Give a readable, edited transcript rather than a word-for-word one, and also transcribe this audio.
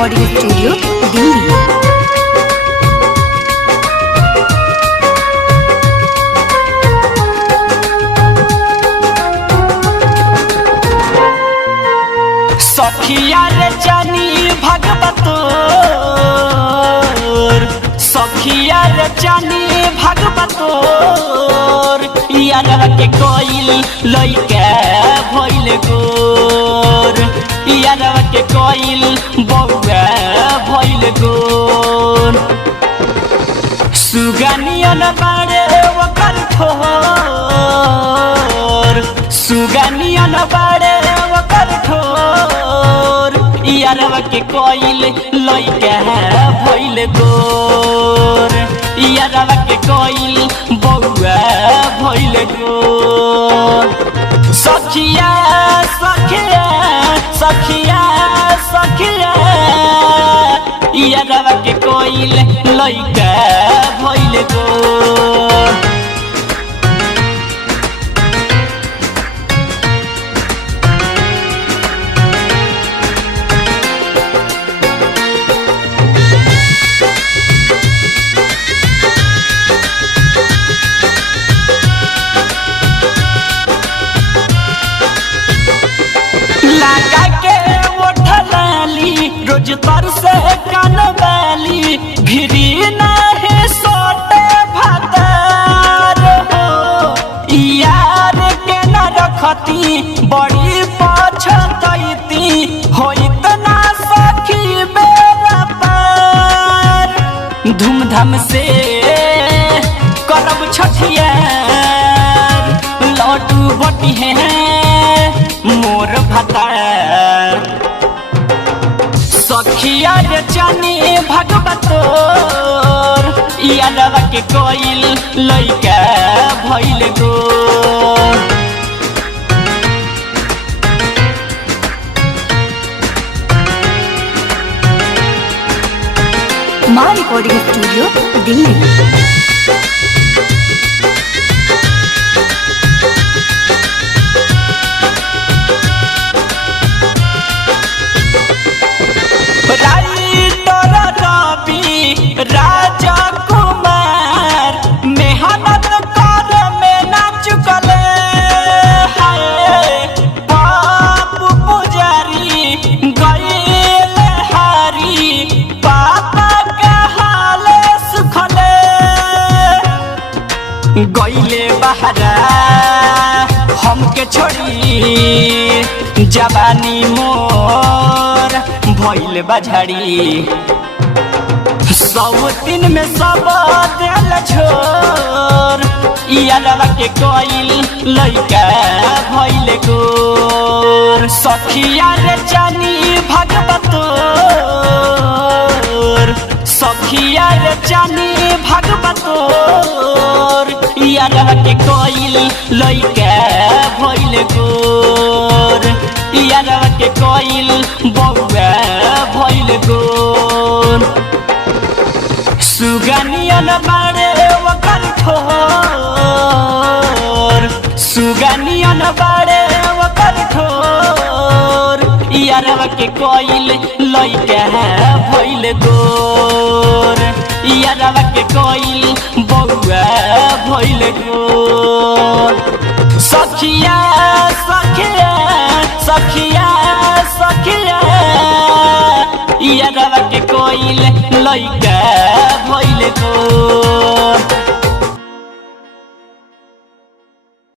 Recording studio Delhi. सखिया रे जानी भगवतोर, सखिया रे जानी भगवतोर, यारवा के कोइल लइका भइल गोर, यारवा के कोइल बौआ भइल गोर। सुगनियन बाड़े ओकर ठोर, सुगनियन बाड़े ओकर ठोर, यारवा के कोइल लइका भइल गोर, यारवा के कोइल बौआ भइल गोर। सखिया सखिया सखिया सखिया, यारवा के कोइल लइका भइल गोर। लगा के उठलाली रोज तर से कनवाली, भिरी नहीं सोटे भतार हो, यार के न रखती बड़ी पछतैती, होइत ना सखी बेरा पार। धूमधाम से करब छठिया, लड्डू बटी है मोर भतार। सखिया रे जानी भगवतोर, यारवा के कोइल लइका भइल गोर। माँ रिकॉर्डिंग स्टूडियो दिल्ली। राजा कुमार मेहनत कर में ना चुकले है, बापू पुजारी गईल हारी, पापा के हाले सुखले, गईले बहरा हमके छोड़ी, जवानी मोर भइल बझड़ी। सब दिन में सब दिल छोर, यारवा के कोइल लइका भइल गोर। सखिया रे जानी भगवतोर, सखिया रे जानी भगवतोर, यारवा के कोइल लइका भइल गोर, यारवा के कोइल बौआ भइल गोर। सुगनियन बाड़े ओकर ठोर, सुगनियन बाड़े ओकर ठोर, यारवा के कोइल लइका भइल गोर, यारवा के कोइल बौआ भइल गोर। सखिया सखिया सखिया सखिया, यारवा के कोइल लइका भइल गोर।